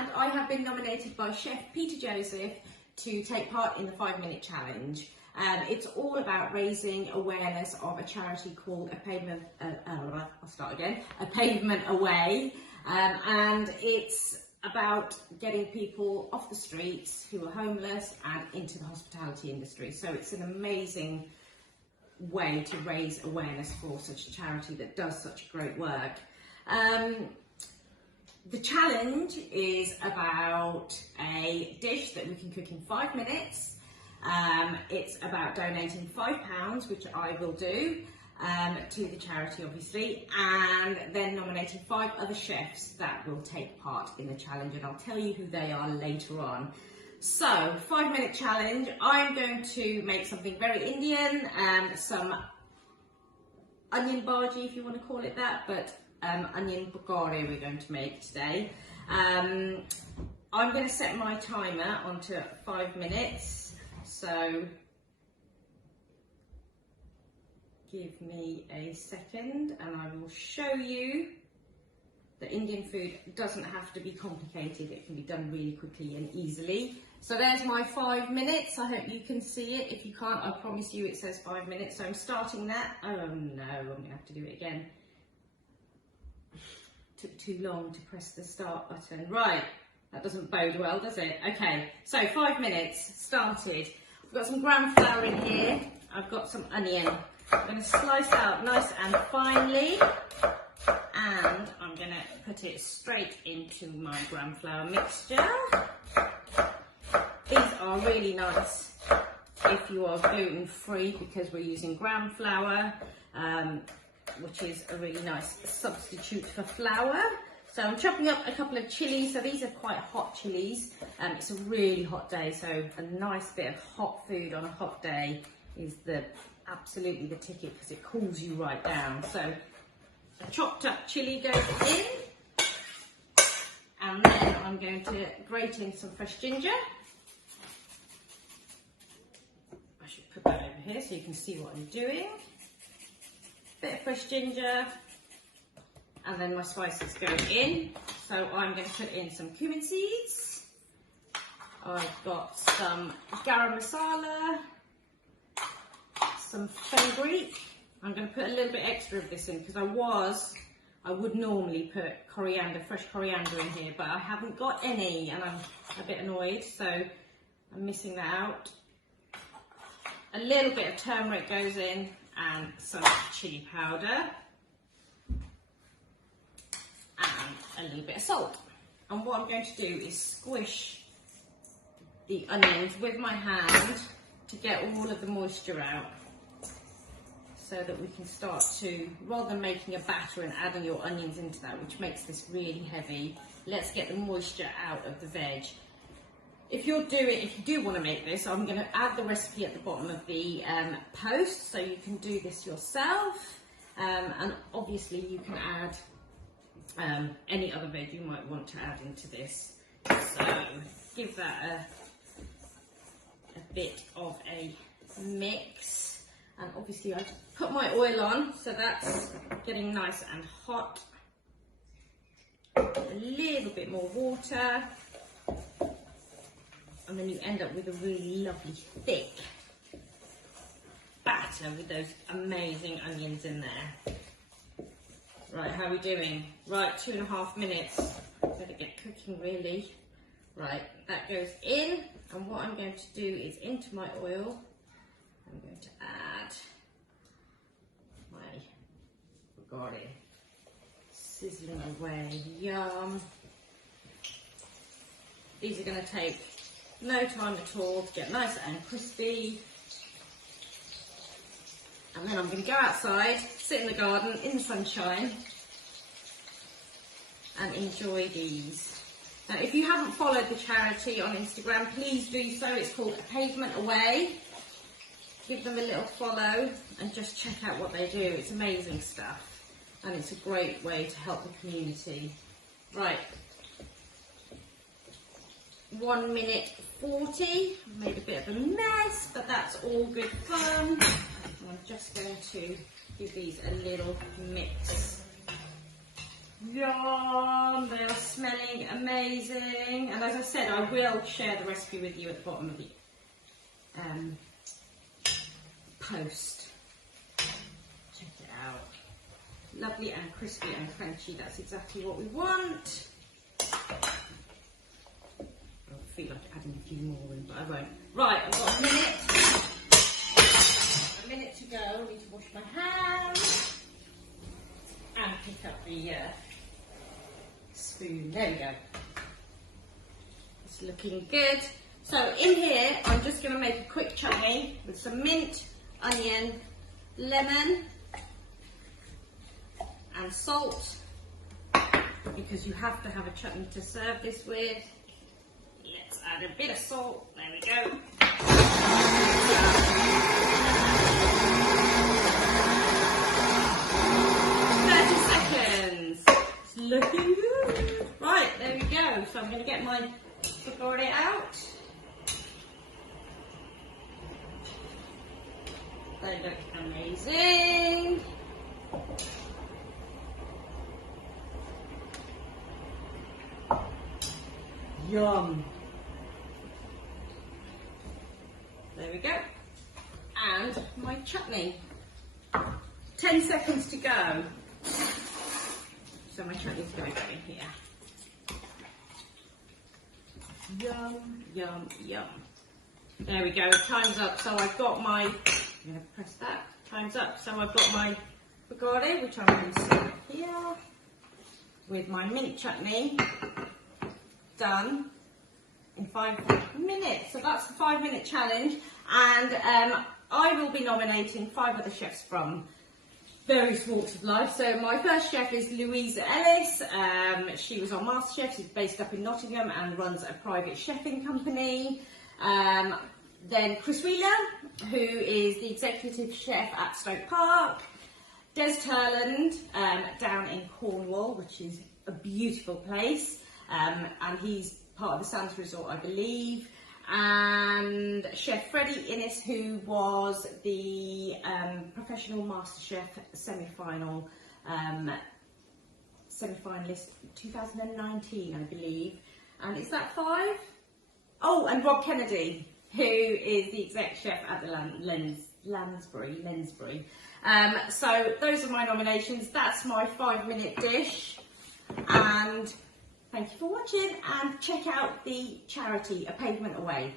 and I have been nominated by Chef Peter Joseph to take part in the 5-minute challenge. It's all about raising awareness of a charity called A Pavement Away, and it's about getting people off the streets who are homeless and into the hospitality industry. So it's an amazing way to raise awareness for such a charity that does such great work. The challenge is about a dish that we can cook in 5 minutes. It's about donating £5, which I will do, to the charity obviously, and then nominating 5 other chefs that will take part in the challenge, and I'll tell you who they are later on. So, 5-minute challenge. I'm going to make something very Indian, some onion bhaji if you want to call it that, but onion pakora we're going to make today. I'm going to set my timer onto 5 minutes, so give me a second and I will show you that Indian food doesn't have to be complicated. It can be done really quickly and easily. So there's my 5 minutes. I hope you can see it. If you can't, I promise you it says 5 minutes. So I'm starting that. Oh no, I'm going to have to do it again. Took too long to press the start button. Right, that doesn't bode well, does it? Okay, so 5 minutes, started. I've got some gram flour in here. I've got some onion. I'm going to slice out nice and finely, and I'm going to put it straight into my gram flour mixture. These are really nice if you are gluten free because we're using gram flour, which is a really nice substitute for flour. So I'm chopping up a couple of chilies. So these are quite hot chilies. It's a really hot day, so a nice bit of hot food on a hot day is absolutely the ticket because it cools you right down. So a chopped up chili goes in, and then I'm going to grate in some fresh ginger. I should put that over here so you can see what I'm doing. Bit of fresh ginger, and then my spices go in. So I'm going to put in some cumin seeds. I've got some garam masala, some fenugreek. I'm going to put a little bit extra of this in because I would normally put coriander, fresh coriander in here, but I haven't got any and I'm a bit annoyed, so I'm missing that out. A little bit of turmeric goes in and some chili powder and a little bit of salt. And what I'm going to do is squish the onions with my hand to get all of the moisture out, so that we can start to, rather than making a batter and adding your onions into that, which makes this really heavy, let's get the moisture out of the veg. If you do want to make this, I'm going to add the recipe at the bottom of the post, so you can do this yourself. And obviously you can add any other veg you might want to add into this. So give that a bit of a mix. And obviously I put my oil on, so that's getting nice and hot. A little bit more water. And then you end up with a really lovely thick batter with those amazing onions in there. Right, how are we doing? Right, 2.5 minutes. Better get cooking really. Right, that goes in, and what I'm going to do is into my oil, I'm going to add my bugatti, sizzling away, yum. These are going to take no time at all to get nice and crispy. And then I'm going to go outside, sit in the garden in the sunshine and enjoy these. Now, if you haven't followed the charity on Instagram, please do so. It's called A Pavement Away. Give them a little follow and just check out what they do. It's amazing stuff and it's a great way to help the community. Right, 1 minute 40. Made a bit of a mess, but that's all good fun. I'm just going to give these a little mix. Yum, they're smelling amazing. And as I said, I will share the recipe with you at the bottom of the post. Check it out. Lovely and crispy and crunchy. That's exactly what we want. I feel like adding a few more in, but I won't. Right, I've got a minute to go. I need to wash my hands and pick up the spoon. There we go. It's looking good. So in here, I'm just going to make a quick chutney with some mint, onion, lemon, and salt, because you have to have a chutney to serve this with. Let's add a bit of salt. There we go. 30 seconds. It's looking good. Right, there we go. So I'm going to get my spaghetti out. They look amazing. Yum. There we go. And my chutney. 10 seconds to go. So my chutney's going to go in here. Yum, yum, yum. There we go. Time's up. So I've got my, I'm going to press that. Time's up. So I've got my spaghetti, which I'm going to serve here, with my mint chutney. Done in 5 minutes. So that's the 5-minute challenge, and I will be nominating 5 other chefs from various walks of life. So my first chef is Louisa Ellis. She was on MasterChef. She's based up in Nottingham and runs a private chefing company. Then Chris Wheeler, who is the executive chef at Stoke Park. Des Turland, down in Cornwall, which is a beautiful place. And he's part of the Sands Resort, I believe. And Chef Freddie Innes, who was the professional MasterChef semi-finalist 2019, I believe. And is that 5? Oh, and Rob Kennedy, who is the exec chef at the Lansbury. So those are my nominations. That's my 5-minute dish. And thank you for watching, and check out the charity A Pavement Away.